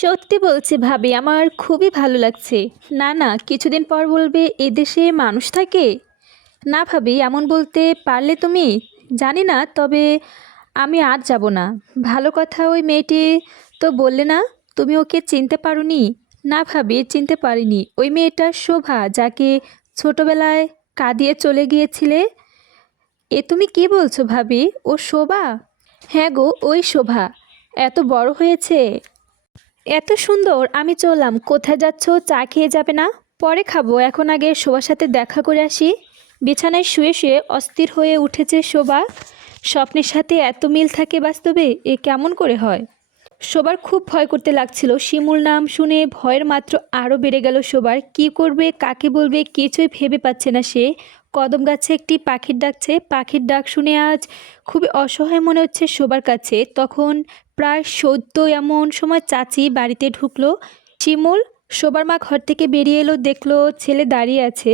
সত্যি বলছি ভাবি, আমার খুবই ভালো লাগছে। না, না, কিছুদিন পর বলবে এদেশে মানুষ থাকে? না ভাবি, এমন বলতে পারলে তুমি? জানি না, তবে আমি আর যাব না। ভালো কথা, ওই মেয়েটি তো বললে না তুমি ওকে চিনতে পারোনি? না ভাবি, চিনতে পারিনি। ওই মেয়েটা শোভা, যাকে ছোটবেলায় কাঁদিয়ে চলে গিয়েছিলে। এ তুমি কি বলছো ভাবি? ও শোভা? হ্যাঁ গো, ওই শোভা। এত বড় হয়েছে, এত সুন্দর। আমি চললাম। কোথায় যাচ্ছ? চা খেয়ে যাবে না? পরে খাবো, এখন আগে শোভার সাথে দেখা করে আসি। বিছানায় শুয়ে শুয়ে অস্থির হয়ে উঠেছে শোভা। স্বপ্নের সাথে এত মিল থাকে বাস্তবে, এ কেমন করে হয়? শোবার খুব ভয় করতে লাগছিল। শিমুল নাম শুনে ভয়ের মাত্র আরও বেড়ে গেল শোবার। কি করবে, কাকে বলবে, কিছুই ভেবে পাচ্ছে না সে। কদম গাছে একটি পাখির ডাকছে। পাখির ডাক শুনে আজ খুবই অসহায় মনে হচ্ছে শোবার কাছে। তখন প্রায় সদ্য এমন সময় চাচি বাড়িতে ঢুকলো। শিমুল, শোবার মা ঘর থেকে বেরিয়ে এলো, দেখলো ছেলে দাঁড়িয়ে আছে।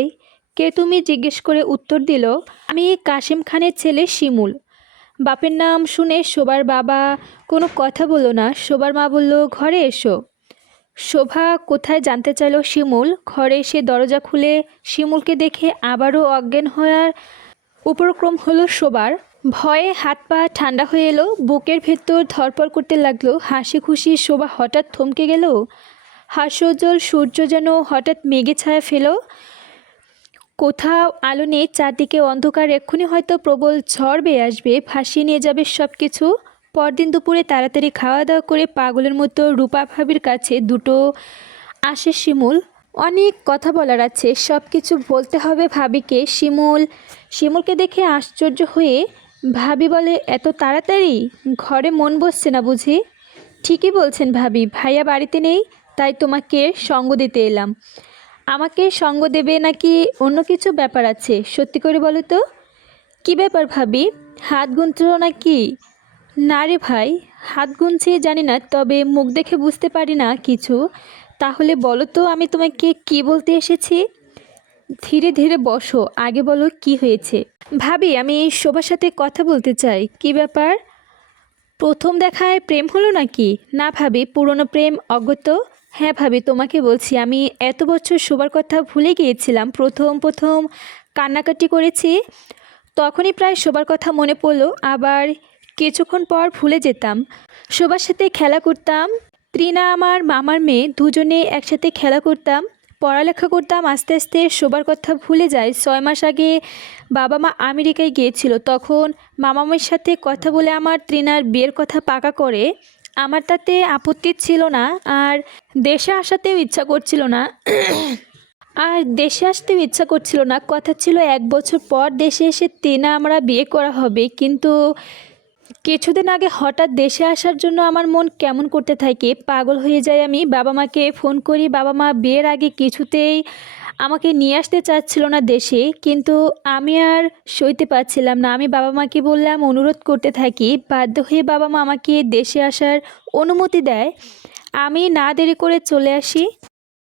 কে তুমি? জিজ্ঞেস করে উত্তর দিল, আমি কাশিম খানের ছেলে শিমুল। বাপের নাম শুনে শোবার বাবা কোনো কথা বলল না। শোবার মা বলল, ঘরে এসো। শোভা কোথায় জানতে চাইল শিমুল। ঘরে এসে দরজা খুলে শিমুলকে দেখে আবারও অজ্ঞান হওয়ার উপক্রম হলো শোবার। ভয়ে হাত পা ঠান্ডা হয়ে এলো, বুকের ভেতর ধরপড় করতে লাগলো। হাসি খুশি শোভা হঠাৎ থমকে গেল। হাস্যোজ্জ্বল সূর্য যেন হঠাৎ মেঘে ছায়া ফেল। কোথাও আলো নেই, চারদিকে অন্ধকার। এক্ষুনি হয়তো প্রবল ঝড় বেয়ে আসবে, ভাসিয়ে নিয়ে যাবে সব কিছু। পরদিন দুপুরে তাড়াতাড়ি খাওয়া দাওয়া করে পাগলের মতো রূপা ভাবির কাছে দুটো আসে শিমুল। অনেক কথা বলার আছে, সব কিছু বলতে হবে ভাবিকে। শিমুলকে দেখে আশ্চর্য হয়ে ভাবি বলে, এত তাড়াতাড়ি? ঘরে মন বসছে না বুঝি? ঠিকই বলছেন ভাবি, ভাইয়া বাড়িতে নেই, তাই তোমাকে সঙ্গ দিতে এলাম। আমাকে সঙ্গ দেবে নাকি অন্য কিছু ব্যাপার আছে? সত্যি করে বলো তো, কী ব্যাপার ভাবি? হাত গুনছো নাকি? না রে ভাই, হাত গুনছি জানি না, তবে মুখ দেখে বুঝতে পারি না কিছু। তাহলে বলো তো, আমি তোমাকে কি বলতে এসেছি? ধীরে ধীরে বসো, আগে বলো কি হয়েছে। ভাবি, আমি সবার সাথে কথা বলতে চাই। কি ব্যাপার? প্রথম দেখায় প্রেম হলো নাকি? না ভাবি, পুরনো প্রেম অগত। হ্যাঁ ভাবি, তোমাকে বলছি, আমি এত বছর সবার কথা ভুলে গিয়েছিলাম। প্রথম প্রথম কান্নাকাটি করেছি, তখনই প্রায় সবার কথা মনে পড়লো। আবার কিছুক্ষণ পর ভুলে যেতাম। সবার সাথে খেলা করতাম। ত্রিনা আমার মামার মেয়ে, দুজনে একসাথে খেলা করতাম, পড়ালেখা করতাম। আস্তে আস্তে সবার কথা ভুলে যাই। 6 মাস আগে বাবা মা আমেরিকায় গিয়েছিল, তখন মামামের সাথে কথা বলে আমার ত্রিনার বিয়ের কথা পাকা করে। আমার তাতে আপত্তি ছিল না, আর দেশে আসাতেও ইচ্ছা করছিল না। কথা ছিল 1 বছর পর দেশে এসে টিনা আমরা বিয়ে করা হবে। কিন্তু কিছুদিন আগে হঠাৎ দেশে আসার জন্য আমার মন কেমন করতে থাকে, পাগল হয়ে যাই আমি। বাবা মাকে ফোন করি, বাবা মা বিয়ের আগে কিছুতেই আমাকে নিয়ে আসতে চাচ্ছিল না দেশে, কিন্তু আমি আর সইতে পারছিলাম না। আমি বাবা মাকে বললাম, অনুরোধ করতে থাকি। বাধ্য হয়ে বাবা মা আমাকে দেশে আসার অনুমতি দেয়। আমি না দেরি করে চলে আসি।